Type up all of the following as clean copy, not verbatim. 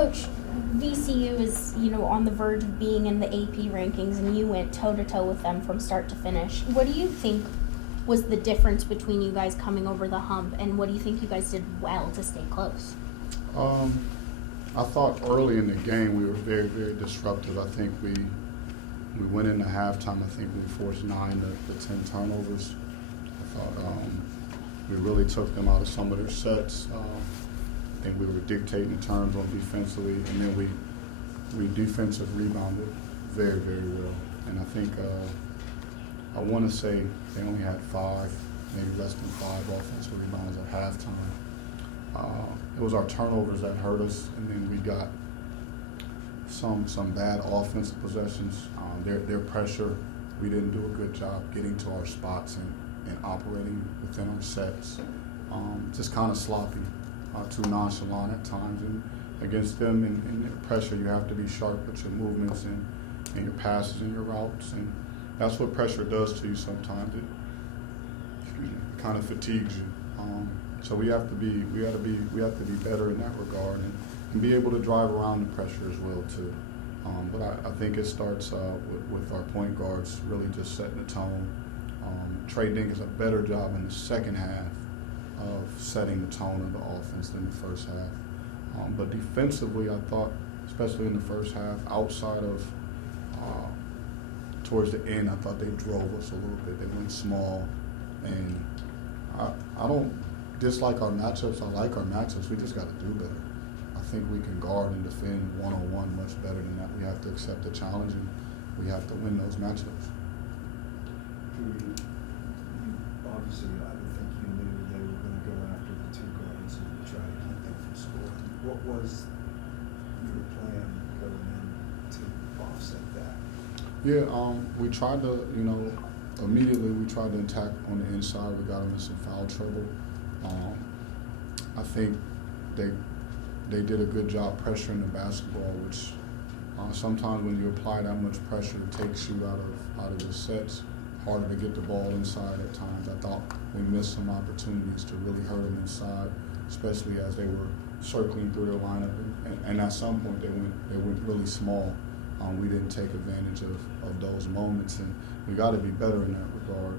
Coach, VCU is, on the verge of being in the AP rankings, and you went toe-to-toe with them from start to finish. What do you think was the difference between you guys coming over the hump, and what do you think you guys did well to stay close? I thought early in the game we were very, very disruptive. I think we went into halftime. I think we forced 9 to 10 turnovers. I thought we really took them out of some of their sets. I think we were dictating the terms on defensively, and then we defensive rebounded very, very well. And I think I want to say they only had 5, maybe less than 5 offensive rebounds at halftime. It was our turnovers that hurt us, and then we got some bad offensive possessions. Their pressure, we didn't do a good job getting to our spots and operating within our sets. Just kind of sloppy, too nonchalant at times. And against them and their pressure, you have to be sharp with your movements and your passes and your routes. And that's what pressure does to you sometimes. It kind of fatigues you. So we have to be better in that regard and be able to drive around the pressure as well too. But I think it starts with our point guards really just setting the tone. Trey Dink does a better job in the second half of setting the tone of the offense than the first half. But defensively, I thought, especially in the first half, outside of towards the end, I thought they drove us a little bit. They went small, and I don't dislike our matchups. I like our matchups. We just got to do better. I think we can guard and defend one-on-one much better than that. We have to accept the challenge, and we have to win those matchups. Obviously, I would think you knew they were going to go after the 2 guards and try to keep them from scoring. What was your plan going in to offset that? Yeah, we tried to, immediately we tried to attack on the inside. We got them in some foul trouble. I think they did a good job pressuring the basketball, which sometimes when you apply that much pressure, it takes you out of the sets. Harder to get the ball inside at times. I thought we missed some opportunities to really hurt them inside, especially as they were circling through their lineup. And at some point they went really small. We didn't take advantage of those moments, and we got to be better in that regard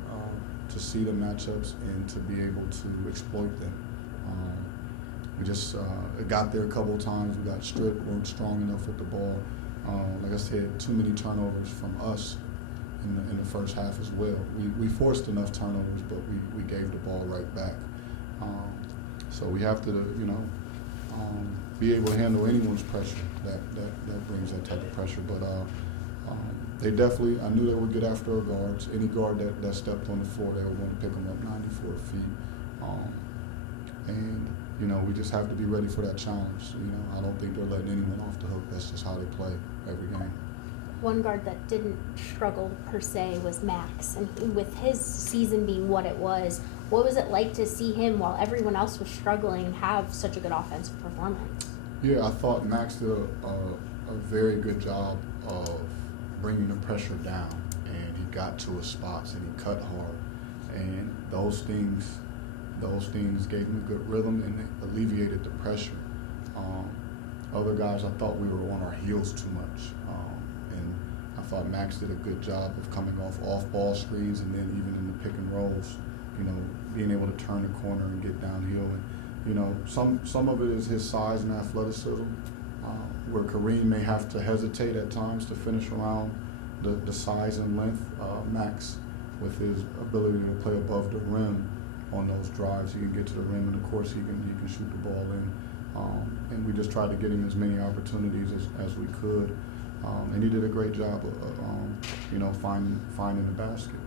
to see the matchups and to be able to exploit them. We just got there a couple of times. We got stripped, weren't strong enough with the ball. Like I said, too many turnovers from us in the first half as well. We forced enough turnovers, but we gave the ball right back. So we have to, be able to handle anyone's pressure that brings that type of pressure. But they definitely, I knew they would get after our guards. Any guard that stepped on the floor, they were going to pick them up 94 feet. And we just have to be ready for that challenge. I don't think they're letting anyone off the hook. That's just how they play every game. One guard that didn't struggle per se was Max, and with his season being what it was, what was it like to see him, while everyone else was struggling, have such a good offensive performance? Yeah, I thought Max did a very good job of bringing the pressure down, and he got to his spots and he cut hard, and those things gave him a good rhythm and it alleviated the pressure. Other guys, I thought we were on our heels too much. I thought Max did a good job of coming off ball screens, and then even in the pick and rolls, being able to turn the corner and get downhill. And some of it is his size and athleticism, where Kareem may have to hesitate at times to finish around the size and length. Max, with his ability to play above the rim on those drives, he can get to the rim, and of course he can shoot the ball in. And we just tried to get him as many opportunities as we could. And he did a great job of, finding the basket.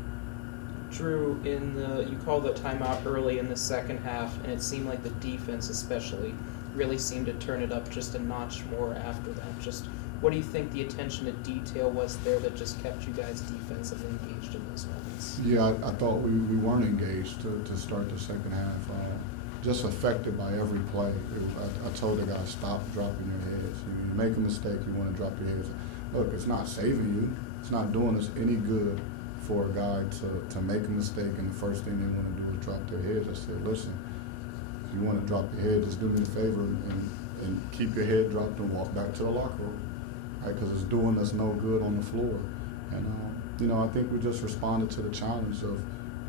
Dru, you called a timeout early in the second half, and it seemed like the defense especially really seemed to turn it up just a notch more after that. Just what do you think the attention to detail was there that just kept you guys defensively engaged in those moments? Yeah, I thought we weren't engaged to start the second half. Just affected by every play. I told the guys, stop dropping your heads. You make a mistake, you want to drop your heads. Look, it's not saving you. It's not doing us any good for a guy to make a mistake, and the first thing they want to do is drop their heads. I said, listen, if you want to drop your head, just do me a favor and and keep your head dropped and walk back to the locker room, right? Because it's doing us no good on the floor. And I think we just responded to the challenge of,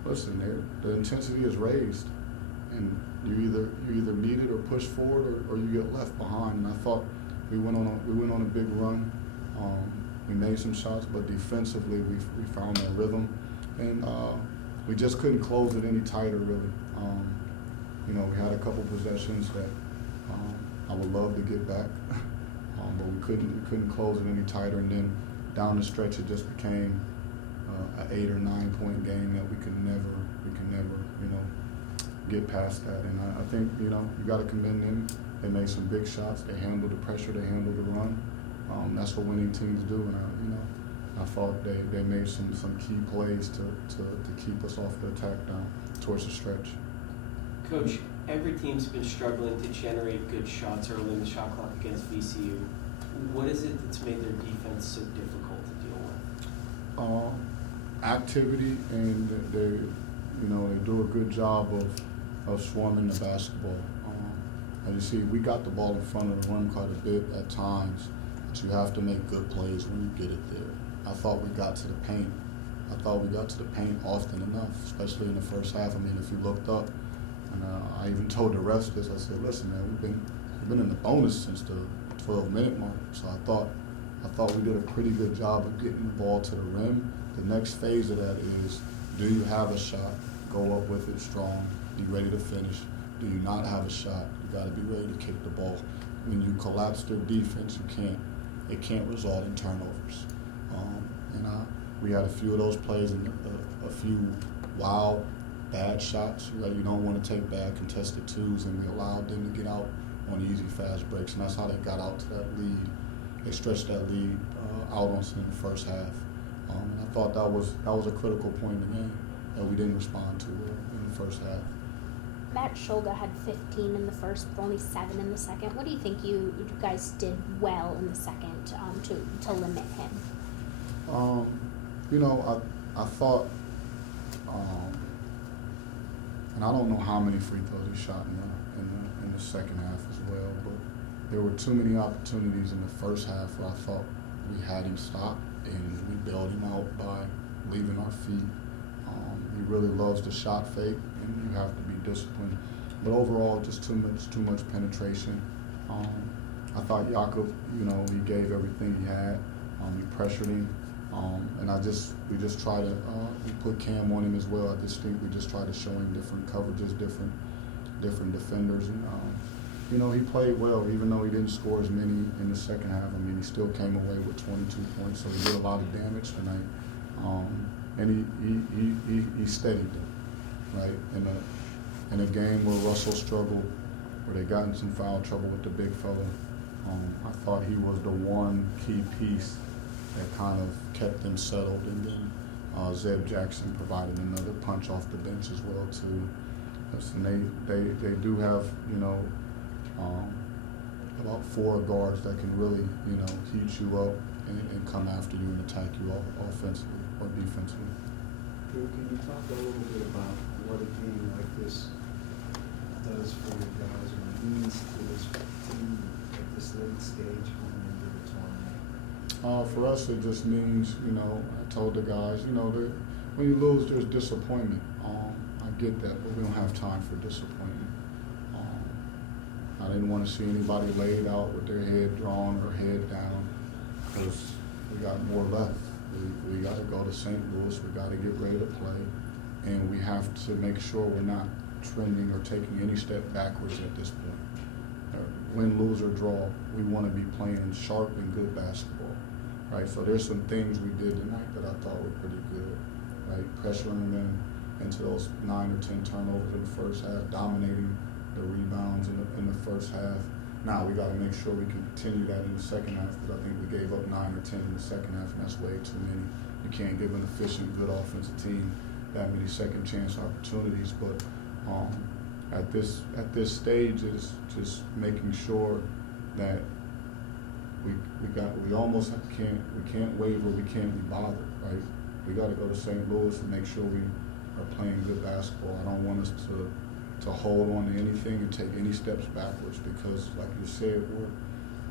listen, the intensity is raised, and you either meet it or push forward, or you get left behind. And I thought we went on a big run. We made some shots, but defensively we found that rhythm, and we just couldn't close it any tighter, really. We had a couple possessions that I would love to get back, but we couldn't close it any tighter. And then down the stretch, it just became an 8 or 9 point game that we can never get past that. And I think you got to commend them. They made some big shots. They handled the pressure. They handled the run. That's what winning teams do. And I thought they made some key plays to keep us off the attack down towards the stretch. Coach, every team's been struggling to generate good shots early in the shot clock against VCU. What is it that's made their defense so difficult to deal with? Activity, and they do a good job of swarming the basketball. As you see, we got the ball in front of the rim quite a bit at times, but you have to make good plays when you get it there. I thought we got to the paint. Often enough, especially in the first half. I mean, if you looked up, and I even told the refs this, I said, listen, man, we've been in the bonus since the 12-minute mark. So I thought we did a pretty good job of getting the ball to the rim. The next phase of that is, do you have a shot? Go up with it strong. Be ready to finish. Do you not have a shot? You got to be ready to kick the ball. When you collapse their defense, it can't result in turnovers. We had a few of those plays and a few wild, bad shots. You don't want to take bad contested twos, and we allowed them to get out on easy, fast breaks, and that's how they got out to that lead. They stretched that lead out on us in the first half. And I thought that was a critical point in the game that we didn't respond to in the first half. Matt Shulga had 15 in the first, but only 7 in the second. What do you think you guys did well in the second to limit him? I thought, and I don't know how many free throws he shot in the second half as well, but there were too many opportunities in the first half where I thought we had him stopped, and we bailed him out by leaving our feet. He really loves the shot fake, and you have to be disciplined. But overall, just too much penetration. I thought Jakob, he gave everything he had. We pressured him, and we just try to we put Cam on him as well. I just think we just try to show him different coverages, different defenders, and he played well, even though he didn't score as many in the second half. I mean, he still came away with 22 points, so he did a lot of damage tonight. And he steadied them, right? In a game where Russell struggled, where they got in some foul trouble with the big fella, I thought he was the one key piece that kind of kept them settled. And then Zeb Jackson provided another punch off the bench as well too. Listen, they do have about 4 guards that can really heat you up and come after you and attack you offensively or defensively. Dru, can you talk a little bit about what a game like this does for you guys, or means to this team at this late stage going into the tournament? For us, it just means, I told the guys, that when you lose, there's disappointment. I get that, but we don't have time for disappointment. I didn't want to see anybody laid out with their head drawn or head down, because we got more left. We got to go to St. Louis. We got to get ready to play, and we have to make sure we're not trending or taking any step backwards at this point. Win, lose, or draw, we want to be playing sharp and good basketball, right? So there's some things we did tonight that I thought were pretty good, right? Pressuring them into those 9 or 10 turnovers in the first half, dominating the rebounds in the first half. Now we got to make sure we can continue that in the second half, because I think we gave up 9 or 10 in the second half, and that's way too many. You can't give an efficient, good offensive team that many second chance opportunities. But at this stage, is just making sure that we can't waver, we can't be bothered, right? We got to go to St. Louis and make sure we are playing good basketball. I don't want us to to hold on to anything and take any steps backwards, because, like you said,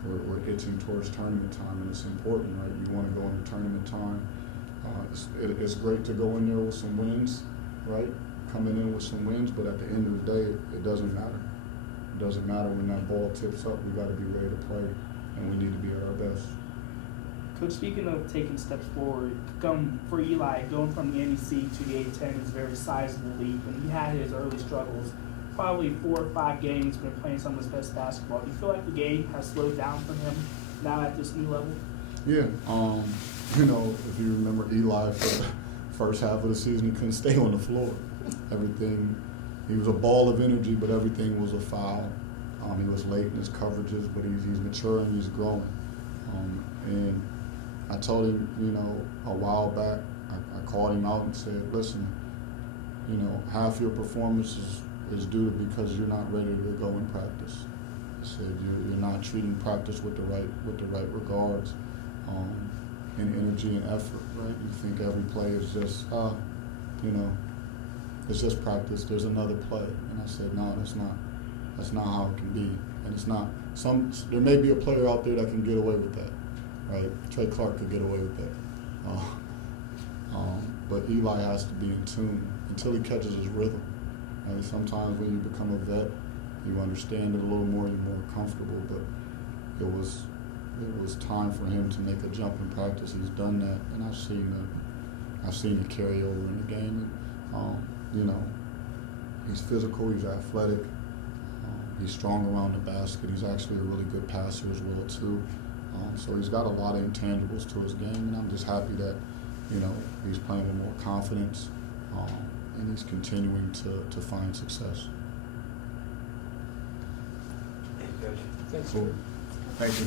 we're itching towards tournament time, and it's important, right? You want to go into tournament time. It's great to go in there with some wins, right? Coming in with some wins, but at the end of the day, it doesn't matter. It doesn't matter when that ball tips up. We got to be ready to play, and we need to be at our best. Coach, speaking of taking steps forward, for Eli, going from the NEC to the A-10 is a very sizable leap, and he had his early struggles. Probably 4 or 5 games, been playing some of his best basketball. Do you feel like the game has slowed down for him now at this new level? Yeah, you know, if you remember Eli for the first half of the season, he couldn't stay on the floor. Everything, he was a ball of energy, but everything was a foul. He was late in his coverages, but he's maturing, he's growing. And I told him, you know, a while back, I called him out and said, listen, you know, half your performance is due to because you're not ready to go in practice. I said you're not treating practice with the right regards, and energy and effort, right? You think every play is just, you know, it's just practice. There's another play, and I said, no, that's not how it can be, and it's not. There may be a player out there that can get away with that, right? Trey Clark could get away with that, but Eli has to be in tune until he catches his rhythm. And sometimes when you become a vet, you understand it a little more, you're more comfortable, but it was time for him to make a jump in practice. He's done that, and I've seen it carry over in the game. And, you know, he's physical, he's athletic, he's strong around the basket. He's actually a really good passer as well too. So he's got a lot of intangibles to his game, and I'm just happy that, you know, he's playing with more confidence. And he's continuing to find success. Thank you, Coach. Thanks. Cool. Thank you.